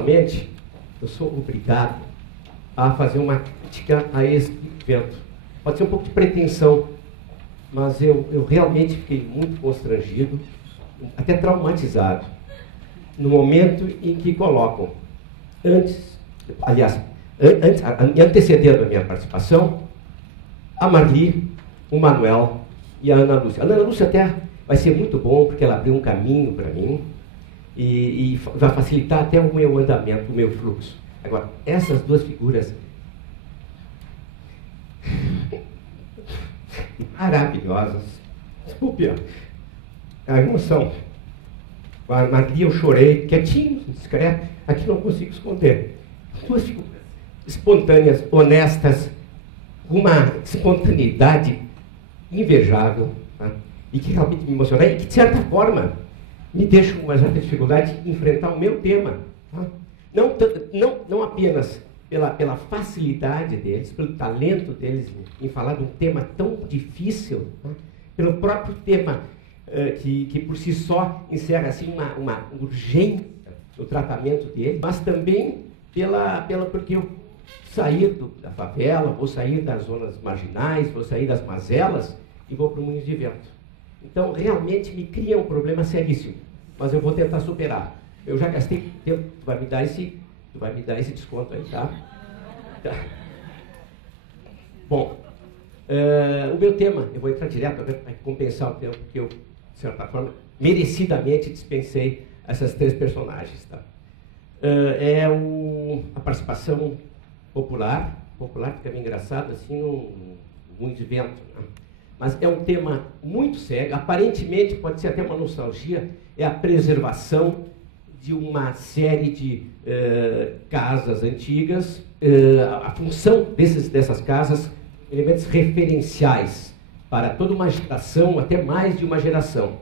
Inicialmente, eu sou obrigado a fazer uma crítica a esse evento. Pode ser um pouco de pretensão, mas eu realmente fiquei muito constrangido, até traumatizado, no momento em que colocam, antecedendo a minha participação, a Marli, o Manuel e a Ana Lúcia. A Ana Lúcia até vai ser muito bom, porque ela abriu um caminho para mim e vai facilitar até o meu andamento, o meu fluxo. Agora, essas duas figuras maravilhosas, desculpe a emoção. A Marli eu chorei, quietinho, discreto, aqui não consigo esconder. Duas figuras espontâneas, honestas, uma espontaneidade invejável, tá? E que realmente me emocionou e que, de certa forma, me deixa uma certa dificuldade de enfrentar o meu tema. Tá? Não apenas pela facilidade deles, pelo talento deles em falar de um tema tão difícil, tá? Pelo próprio tema que por si só encerra assim, uma urgência no tratamento dele, mas também porque eu sair da favela, vou sair das zonas marginais, vou sair das mazelas e vou para o Moinhos de Vento. Então, realmente me cria um problema seríssimo, mas eu vou tentar superar. Eu já gastei tempo, tu vai me dar esse desconto aí, tá? Tá. Bom, o meu tema, eu vou entrar direto para compensar o tempo que eu, de certa forma, merecidamente dispensei essas três personagens, tá? A participação popular fica meio engraçado assim, Moinhos de Vento, né? Mas é um tema muito sério, aparentemente pode ser até uma nostalgia, é a preservação de uma série de casas antigas, a função dessas casas, elementos referenciais para toda uma geração, até mais de uma geração.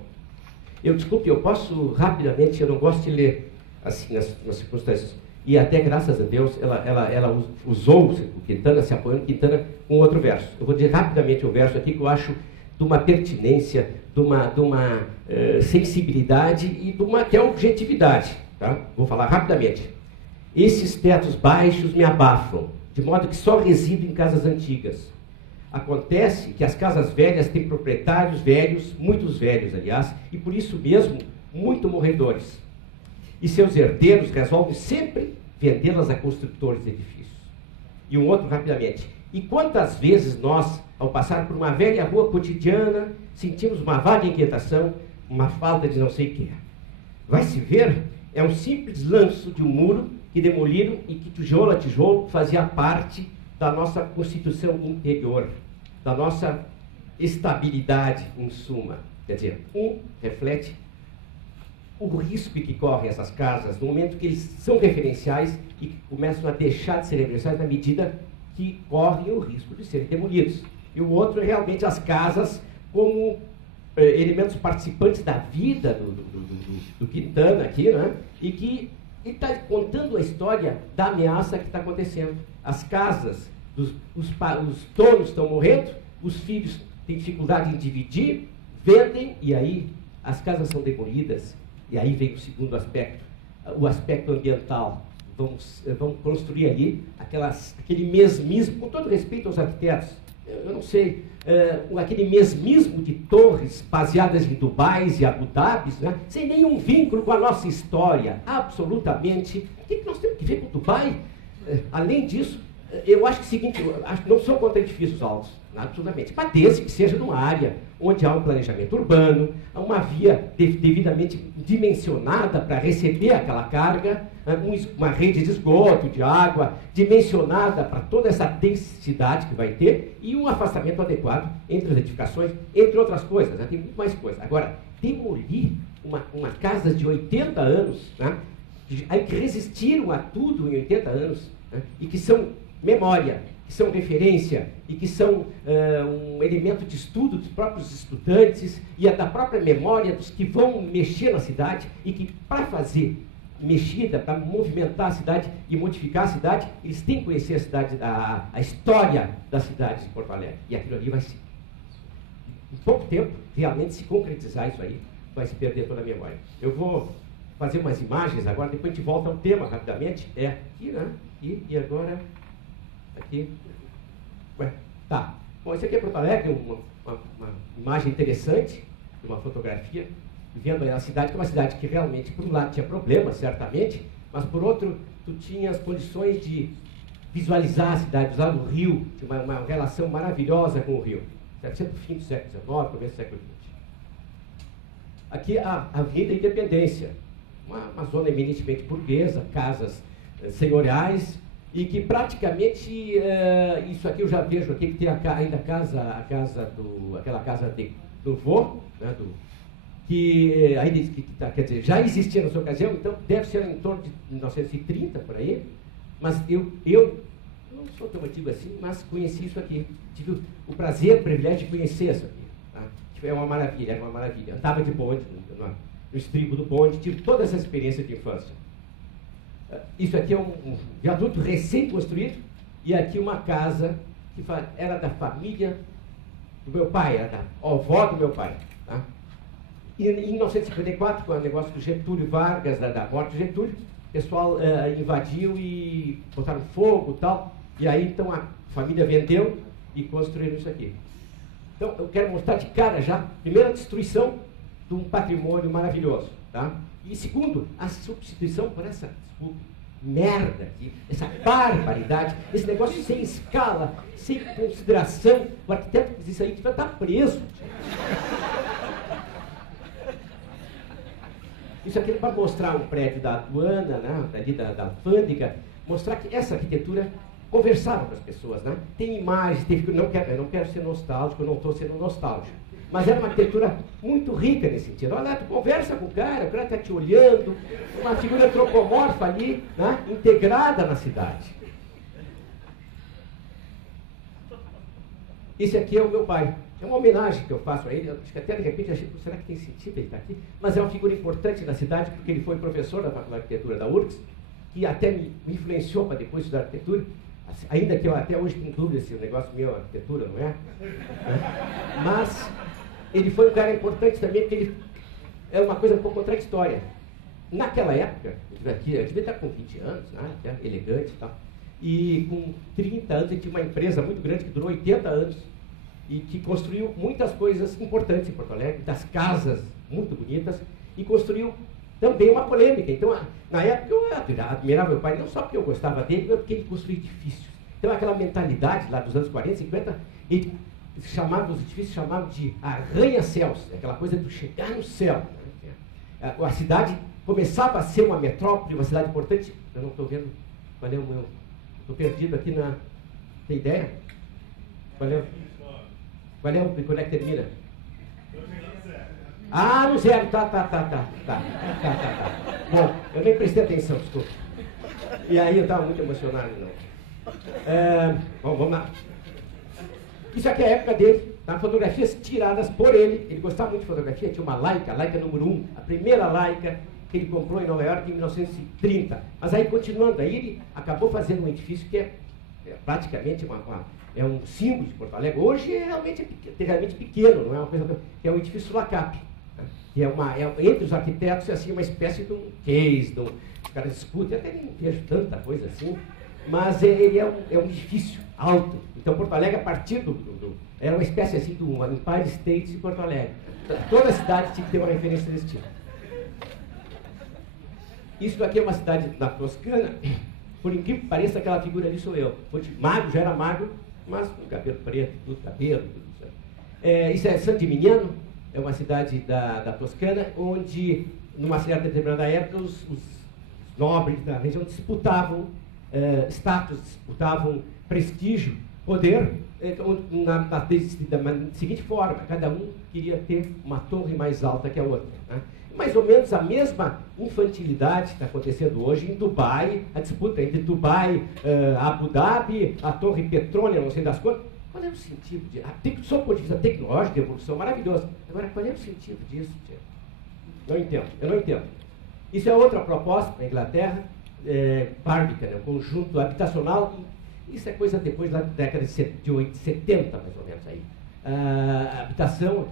Desculpe, eu posso rapidamente, eu não gosto de ler assim nas circunstâncias, e até graças a Deus ela usou o Quintana, se apoiando Quintana com outro verso. Eu vou dizer rapidamente o verso aqui que eu acho de uma pertinência, de uma sensibilidade e de uma até objetividade. Tá? Vou falar rapidamente. Esses tetos baixos me abafam, de modo que só resido em casas antigas. Acontece que as casas velhas têm proprietários velhos, muitos velhos, aliás, e por isso mesmo, muito morredores. E seus herdeiros resolvem sempre vendê-las a construtores de edifícios. E um outro rapidamente. E quantas vezes nós, ao passar por uma velha rua cotidiana, sentimos uma vaga inquietação, uma falta de não sei o que. Vai se ver, é um simples lanço de um muro que demoliram e que tijolo a tijolo fazia parte da nossa constituição interior, da nossa estabilidade em suma. Quer dizer, reflete o risco que correm essas casas no momento que eles são referenciais e começam a deixar de ser referenciais na medida que correm o risco de serem demolidos. E o outro é realmente as casas como elementos participantes da vida do Quintana aqui, né? E que ele está contando a história da ameaça que está acontecendo. As casas, os donos estão morrendo, os filhos têm dificuldade em dividir, vendem e aí as casas são demolidas. E aí vem o segundo aspecto, o aspecto ambiental. Vamos construir ali aquele mesmismo, com todo respeito aos arquitetos, eu não sei, aquele mesmismo de torres baseadas em Dubais e Abu Dhabis, né, sem nenhum vínculo com a nossa história, absolutamente. O que nós temos que ver com Dubai? Além disso, eu acho que é o seguinte, não sou contra edifícios altos, absolutamente, mas desde que seja numa área onde há um planejamento urbano, uma via devidamente dimensionada para receber aquela carga, uma rede de esgoto, de água, dimensionada para toda essa densidade que vai ter e um afastamento adequado entre as edificações, entre outras coisas, né? Tem muito mais coisa. Agora, demolir uma casa de 80 anos, né? Que resistiram a tudo em 80 anos, né? E que são memória, que são referência e que são um elemento de estudo dos próprios estudantes e da própria memória dos que vão mexer na cidade e que, para fazer mexida, para movimentar a cidade e modificar a cidade, eles têm que conhecer a cidade, a história da cidade de Porto Alegre. E aquilo ali vai se, em pouco tempo, realmente se concretizar isso aí, vai se perder toda a memória. Eu vou fazer umas imagens agora, depois a gente volta ao tema rapidamente. É aqui, né? E agora, aqui. Ué, tá. Bom, isso aqui é Porto Alegre, uma imagem interessante, uma fotografia, vendo aí a cidade, que é uma cidade que realmente, por um lado, tinha problemas, certamente, mas por outro, tu tinha as condições de visualizar a cidade, usar o rio, tinha uma relação maravilhosa com o rio. Deve ser do fim do século XIX, começo do século XX. Aqui a Avenida Independência, uma zona eminentemente burguesa, casas senhoriais, e que praticamente, isso aqui eu já vejo aqui, que tem ainda aquela casa do vô, né, que ainda quer dizer, já existia na sua ocasião, então deve ser em torno de 1930, por aí, mas eu não sou tão antigo assim, mas conheci isso aqui, tive o prazer, o privilégio de conhecer isso aqui. Tá? É uma maravilha, era uma maravilha. Andava de bonde, no estribo do bonde, tive toda essa experiência de infância. Isso aqui é um viaduto recém-construído, e aqui uma casa que era da família do meu pai, era da avó do meu pai. Tá? E em 1954, com o negócio do Getúlio Vargas, da morte do Getúlio, o pessoal invadiu e botaram fogo e tal, e aí então a família vendeu e construíram isso aqui. Então eu quero mostrar de cara já, primeiro, a destruição de um patrimônio maravilhoso, tá? E segundo, a substituição por essa merda aqui, essa barbaridade, esse negócio sem escala, sem consideração. O arquiteto que diz isso aí devia estar preso. Isso aqui é para mostrar um prédio da aduana, né, ali da alfândega, mostrar que essa arquitetura conversava com as pessoas, né? Tem imagens, eu não quero ser nostálgico, eu não estou sendo nostálgico. Mas era uma arquitetura muito rica nesse sentido. Olha lá, tu conversa com o cara está te olhando, uma figura antropomorfa ali, né, integrada na cidade. Esse aqui é o meu pai. É uma homenagem que eu faço a ele. Acho que até de repente achei, será que tem sentido ele estar aqui? Mas é uma figura importante na cidade, porque ele foi professor da Faculdade de Arquitetura da URGS, que até me influenciou para depois estudar arquitetura. Ainda que eu até hoje tenho dúvida se o negócio meu é arquitetura, não é? Mas ele foi um cara importante também, porque ele é uma coisa um pouco contraditória. Naquela época, eu devia estar com 20 anos, né, elegante e tal, e com 30 anos ele tinha uma empresa muito grande que durou 80 anos e que construiu muitas coisas importantes em Porto Alegre, das casas muito bonitas, e construiu também uma polêmica. Então, na época, eu admirava meu pai, não só porque eu gostava dele, mas porque ele construía edifícios. Então, aquela mentalidade lá dos anos 40, 50, ele chamava, os edifícios chamavam de arranha-céus, aquela coisa do chegar no céu. Né? A cidade começava a ser uma metrópole, uma cidade importante. Eu não estou vendo qual é o meu... Estou perdido aqui na... Tem ideia? Qual é o... Quando é que termina? Ah, no zero, tá. Bom, eu nem prestei atenção, desculpa. E aí eu estava muito emocionado, não. Bom, vamos lá. Isso aqui é a época dele, tá? Fotografias tiradas por ele. Ele gostava muito de fotografia, tinha uma Leica número 1, a primeira Leica que ele comprou em Nova York em 1930. Mas aí, continuando, aí ele acabou fazendo um edifício que é praticamente é um símbolo de Porto Alegre. Hoje é realmente pequeno, não é uma coisa... É um edifício Lacap, né? Que entre os arquitetos é assim, uma espécie de um case, os caras discutem, até nem vejo tanta coisa assim, mas ele é um edifício alto. Então Porto Alegre, a partir era uma espécie assim do Empire State de Porto Alegre. Toda a cidade tinha que ter uma referência desse tipo. Isso aqui é uma cidade da Toscana. Por incrível que pareça, aquela figura ali sou eu. Magro, já era magro, mas com cabelo preto, tudo cabelo, tudo isso. Isso é San Gimignano, é uma cidade da Toscana, onde, numa certa determinada época, os nobres da região disputavam status, disputavam prestígio, poder, da seguinte forma: cada um queria ter uma torre mais alta que a outra. Né? Mais ou menos a mesma infantilidade que está acontecendo hoje em Dubai, a disputa entre Dubai, Abu Dhabi, a Torre Petrônia, não sei das quantas. Qual é o sentido disso? Só do ponto de vista tecnológico, de evolução, maravilhoso. Agora, qual é o sentido disso? Eu não entendo. Isso é outra proposta na Inglaterra, Barbican, um conjunto habitacional. Isso é coisa depois da década de 70, mais ou menos aí. Habitação,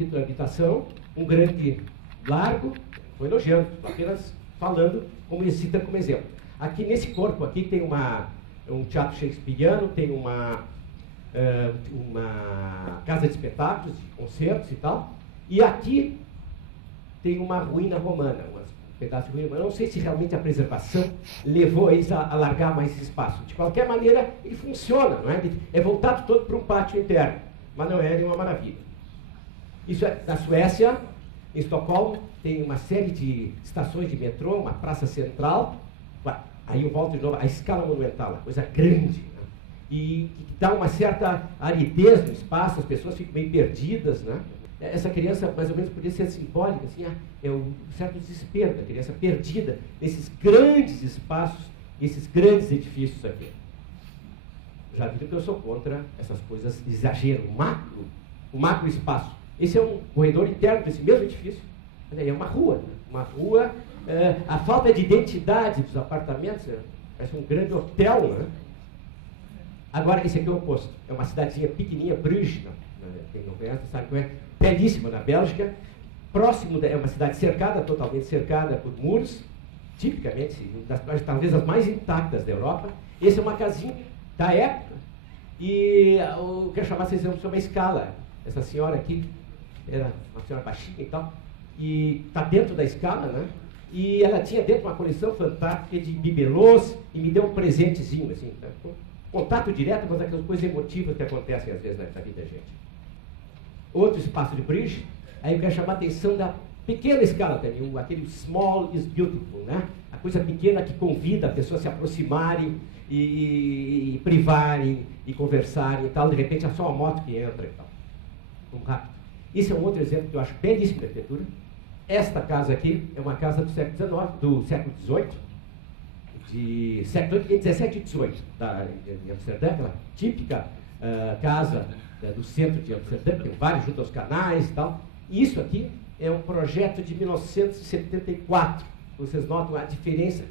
um grande largo, foi elogiando, apenas falando, como ele cita como exemplo. Aqui nesse corpo aqui tem um teatro shakespeariano, tem uma casa de espetáculos, de concertos e tal, e aqui tem uma ruína romana, um pedaço de ruína romana. Não sei se realmente a preservação levou eles a alargar mais esse espaço. De qualquer maneira, ele funciona, não é? Ele é voltado todo para um pátio interno, mas não é nenhuma maravilha. Isso é na Suécia, em Estocolmo, tem uma série de estações de metrô, uma praça central. Aí eu volto de novo, a escala monumental, uma coisa grande, né? E dá uma certa aridez no espaço, as pessoas ficam meio perdidas, né? Essa criança, mais ou menos, podia ser simbólica, assim, é um certo desespero da criança perdida nesses grandes espaços, esses grandes edifícios aqui. Já viram que eu sou contra essas coisas de exagero, o macro espaço. Esse é um corredor interno desse mesmo edifício, é uma rua, né? Uma rua, a falta de identidade dos apartamentos, parece um grande hotel, né? Agora, esse aqui é o oposto, é uma cidadezinha pequenininha, Bruges, quem não conhece sabe que é belíssima na Bélgica, próximo, é uma cidade cercada, totalmente cercada por muros, tipicamente, talvez as mais intactas da Europa. Essa é uma casinha da época, e eu quero chamar vocês sobre uma escala. Essa senhora aqui era uma senhora baixinha e tal, e está dentro da escala, né? E ela tinha dentro uma coleção fantástica de bibelôs, e me deu um presentezinho, assim, tá? Contato direto com aquelas coisas emotivas que acontecem às vezes na vida da gente. Outro espaço de Bruges, aí eu quero chamar a atenção da pequena escala também, aquele small is beautiful, né? A coisa pequena que convida a pessoa a se aproximarem e privarem e conversarem e tal, de repente é só uma moto que entra e tal. Vamos rápido. Isso é um outro exemplo que eu acho belíssimo de arquitetura. Esta casa aqui é uma casa do século XIX, do século XVIII, de século XVII e XVIII, de Amsterdã, aquela típica casa do centro de Amsterdã, tem vários junto aos canais e tal. E isso aqui é um projeto de 1974. Vocês notam a diferença.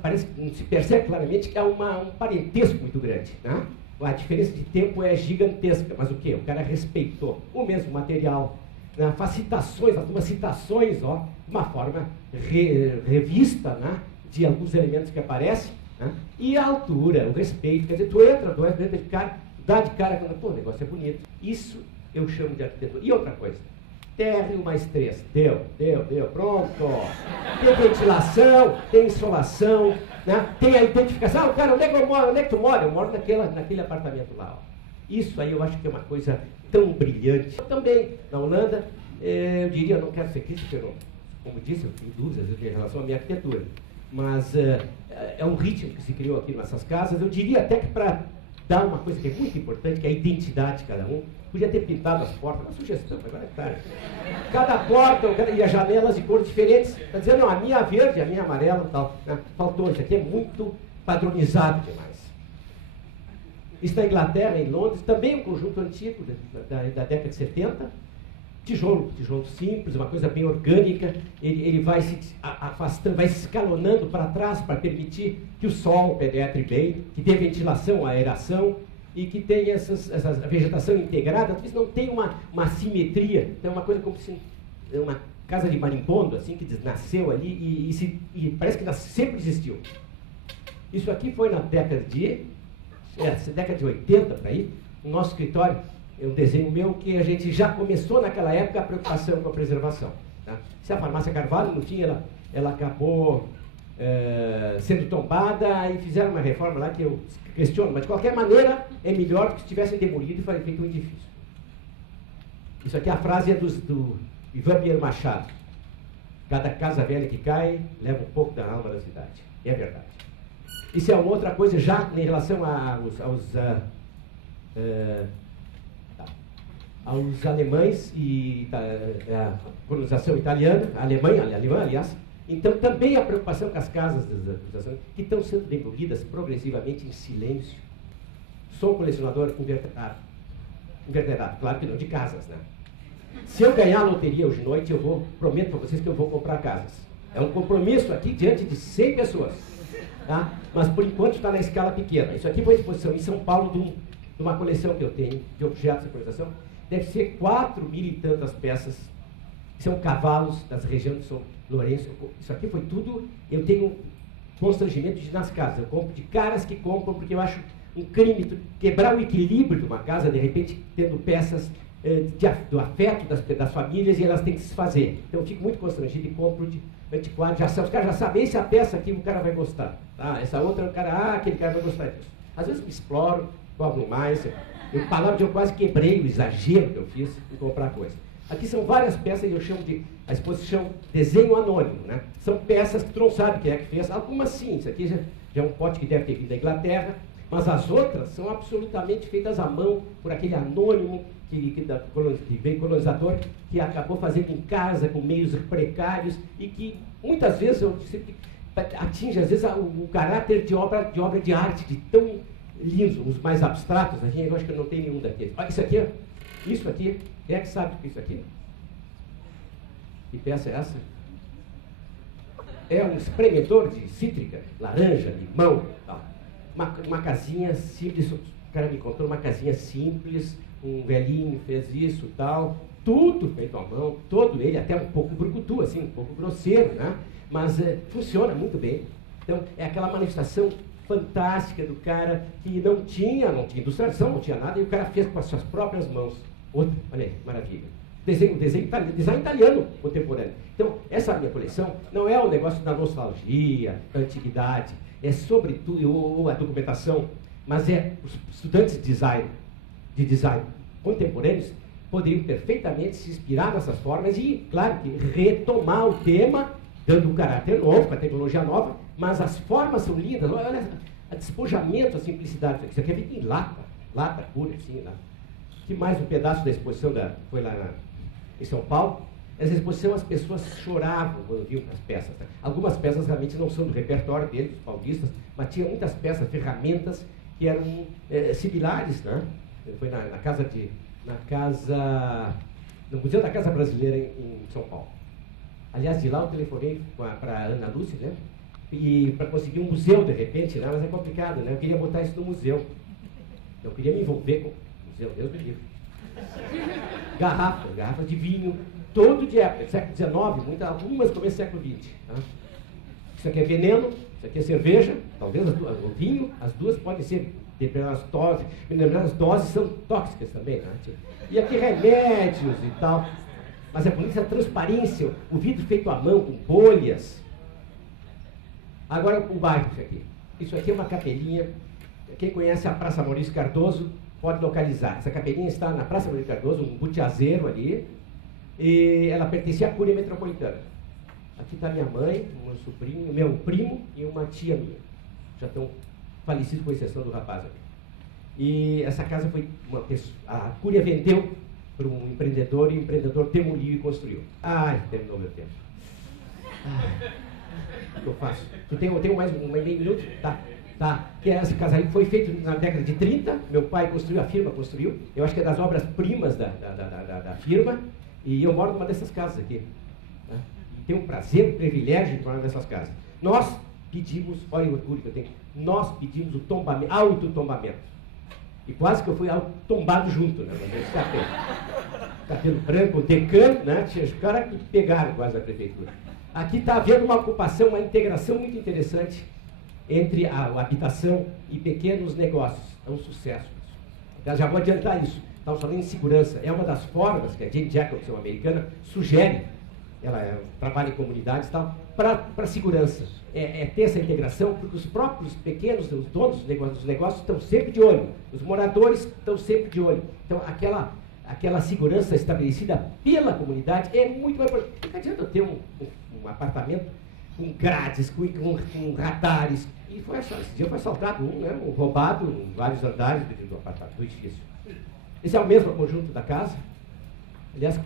Parece que não se percebe claramente que há um parentesco muito grande, né? A diferença de tempo é gigantesca, mas o quê? O cara respeitou o mesmo material, né? Faz citações, algumas citações, de uma forma revista, né? De alguns elementos que aparecem, né? E a altura, o respeito, quer dizer, tu entra de cara, dá de cara, pô, o negócio é bonito. Isso eu chamo de arquitetura. E outra coisa, térreo mais 3, deu, pronto. Tem ventilação, tem insolação, né? Tem a identificação. Cara, onde é que eu moro? Onde é que tu mora? Eu moro naquele apartamento lá. Ó. Isso aí eu acho que é uma coisa tão brilhante. Também, na Holanda, eu diria, eu não quero ser crítico, como disse, eu tenho dúvidas em relação à minha arquitetura. Mas é um ritmo que se criou aqui nessas casas. Eu diria até que para dar uma coisa que é muito importante, que é a identidade de cada um, podia ter pintado as portas, uma sugestão, agora é tarde. Cada porta e as janelas de cores diferentes. Está dizendo, não, a minha é verde, a minha é amarela e tal. Né? Faltou, isso aqui é muito padronizado demais. Isso na Inglaterra, em Londres, também um conjunto antigo da década de 70. Tijolo simples, uma coisa bem orgânica. Ele vai se afastando, vai se escalonando para trás para permitir que o sol penetre bem, que tenha ventilação, aeração e que tenha essa vegetação integrada. Talvez não tenha uma simetria. Então é uma coisa como se uma casa de marimbondo, assim, que nasceu ali e parece que sempre existiu. Isso aqui foi na década de 80, para aí, no nosso escritório. É um desenho meu que a gente já começou naquela época a preocupação com a preservação. Tá? Se a farmácia Carvalho, no fim, ela acabou sendo tombada e fizeram uma reforma lá que eu questiono, mas de qualquer maneira é melhor que se tivessem demolido e feito um edifício. Isso aqui a frase é do Ivan Pinheiro Machado. Cada casa velha que cai leva um pouco da alma da cidade. É verdade. Isso é uma outra coisa já em relação aos alemães e a colonização italiana, alemã, aliás. Então, também a preocupação com as casas que estão sendo demolidas progressivamente em silêncio. Sou um colecionador inverterado, claro que não de casas, né? Se eu ganhar a loteria hoje de noite, prometo para vocês que eu vou comprar casas. É um compromisso aqui diante de 100 pessoas. Tá? Mas, por enquanto, está na escala pequena. Isso aqui foi a exposição em São Paulo de uma coleção que eu tenho de objetos de colonização. Deve ser 4.000 e tantas peças São cavalos das regiões de São Lourenço. Isso aqui foi tudo, eu tenho constrangimento de ir nas casas. Eu compro de caras que compram, porque eu acho um crime quebrar o equilíbrio de uma casa, de repente, tendo peças do afeto das famílias, e elas têm que se desfazer. Então eu fico muito constrangido e compro de antiquário. Os caras já sabem, essa peça aqui o cara vai gostar. Tá? Essa outra, o cara, aquele cara vai gostar disso. Às vezes eu exploro, cobro mais. Eu quase quebrei o exagero que eu fiz em comprar coisa. Aqui são várias peças, e eu chamo de a exposição desenho anônimo, né? São peças que tu não sabe quem é que fez. Algumas sim, isso aqui já é um pote que deve ter vindo da Inglaterra, mas as outras são absolutamente feitas à mão por aquele anônimo que veio colonizador, que acabou fazendo em casa, com meios precários, e que muitas vezes atinge às vezes o caráter de obra de arte, de tão lindo, os mais abstratos. Aqui, eu acho que não tem nenhum daqueles. Olha isso aqui, isso aqui, quem é que sabe o que é isso aqui? Que peça é essa? É um espremedor de cítrica, laranja, limão, tal. Uma casinha simples, o cara me contou uma casinha simples, um velhinho fez isso, tal, tudo feito à mão, todo ele, até um pouco brucutu, assim, um pouco grosseiro, né? Mas funciona muito bem. Então, é aquela manifestação fantástica do cara que não tinha industrialização, não tinha nada, e o cara fez com as suas próprias mãos. Outra, olha aí, maravilha. Design italiano contemporâneo. Então, essa minha coleção não é o negócio da nostalgia, da antiguidade, é sobretudo, ou a documentação, mas é os estudantes de design contemporâneos poderiam perfeitamente se inspirar nessas formas e, claro, que retomar o tema, dando um caráter novo, com a tecnologia nova, mas as formas são lindas. Olha a despojamento, a simplicidade. Isso aqui é feito em lata pura, assim, lá. Que mais um pedaço da exposição foi lá em São Paulo. Essa exposição as pessoas choravam quando viam as peças. Tá? Algumas peças realmente não são do repertório deles, dos paulistas, mas tinha muitas peças, ferramentas que eram similares, né? Foi no Museu da Casa Brasileira em São Paulo. Aliás, de lá eu telefonei para a Ana Lúcia, né? E para conseguir um museu de repente, né? Mas é complicado, né? Eu queria botar isso no museu. Eu queria me envolver com o museu, Deus me livre. Garrafas de vinho, todo de época, século XIX, algumas começo do século XX. Tá? Isso aqui é veneno, isso aqui é cerveja, talvez o vinho, as duas podem ser determinadas doses são tóxicas também, né? E aqui remédios e tal. Mas é bonita a transparência, o vidro feito à mão, com bolhas. Agora o bairro, isso aqui. Isso aqui é uma capelinha. Quem conhece a Praça Maurício Cardoso pode localizar. Essa capelinha está na Praça Maurício Cardoso, um butiazeiro ali. E ela pertencia à Cúria Metropolitana. Aqui está minha mãe, meu sobrinho, meu primo e uma tia minha. Já estão falecidos, com exceção do rapaz aqui. E essa casa foi uma pessoa. A Cúria vendeu para um empreendedor, e o empreendedor demoliu e construiu. Ai, terminou meu tempo. O que eu faço? Eu tenho mais meio minuto? Tá. Que essa casa aí foi feita na década de 30, meu pai construiu, a firma construiu. Eu acho que é das obras-primas da firma, e eu moro numa dessas casas aqui. Né? E tenho um prazer, um privilégio de morar nessas casas. Nós pedimos, olha o orgulho que eu tenho, nós pedimos o tombamento, autotombamento. E quase que eu fui tombado junto, né? Mas eu escapei. Cabelo branco, decano, né? Tinha os caras que pegaram quase a prefeitura. Aqui está havendo uma ocupação, uma integração muito interessante entre a habitação e pequenos negócios. É um sucesso. Eu já vou adiantar isso. Estamos falando em segurança. É uma das formas que a Jane Jacobs, uma americana, sugere, ela trabalha em comunidades e tal, para segurança. É ter essa integração, porque os próprios pequenos, os donos dos negócios estão sempre de olho. Os moradores estão sempre de olho. Então, aquela segurança estabelecida pela comunidade é muito mais importante. Não adianta eu ter um apartamento com grades, com radares. E esse dia foi assaltado roubado em vários andares do apartamento, do edifício. Esse é o mesmo conjunto da casa. Aliás,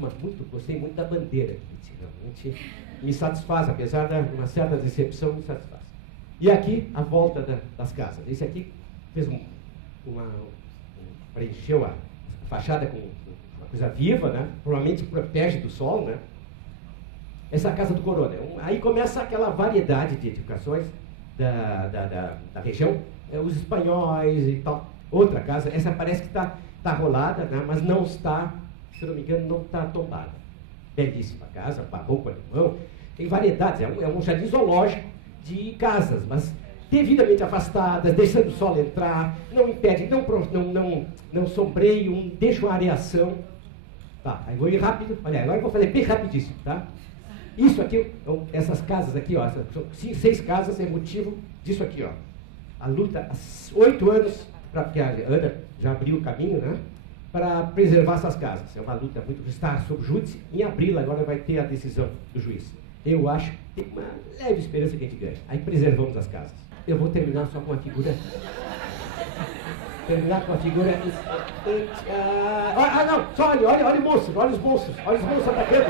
gostei muito da bandeira aqui, realmente me satisfaz, apesar de uma certa decepção, me satisfaz. E aqui, a volta das casas. Esse aqui fez preencheu a fachada com uma coisa viva, né? Provavelmente protege do sol, né? Essa casa do Coronel. Aí começa aquela variedade de edificações da região, os espanhóis e tal. Outra casa, essa parece que está rolada, né? Mas não está, se não me engano, não está tombada. belíssima casa, barrou com alemão, tem variedades, é um jardim zoológico de casas, mas devidamente afastadas, deixando o sol entrar, não impede, não sombreiam, deixam a areação. Tá, aí vou ir rápido, olha, agora eu vou fazer bem rapidíssimo, tá? Isso aqui, essas casas aqui, ó, são 6 casas, é motivo disso aqui, ó. A luta, há 8 anos, porque a Ana já abriu o caminho, né? Para preservar essas casas. É uma luta muito, está sob júdice. Em abril agora vai ter a decisão do juiz. Eu acho que tem uma leve esperança que a gente ganhe. Aí preservamos as casas. Eu vou terminar só com uma figura. Terminar com a figura. Não, só olha os monstros, olha os monstros atacando.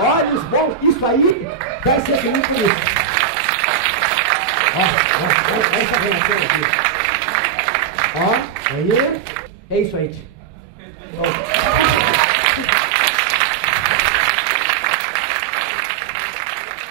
Olha os monstros, isso aí vai ser feliz por isso. Olha essa relação aqui. Ó, aí, é isso aí. Bom.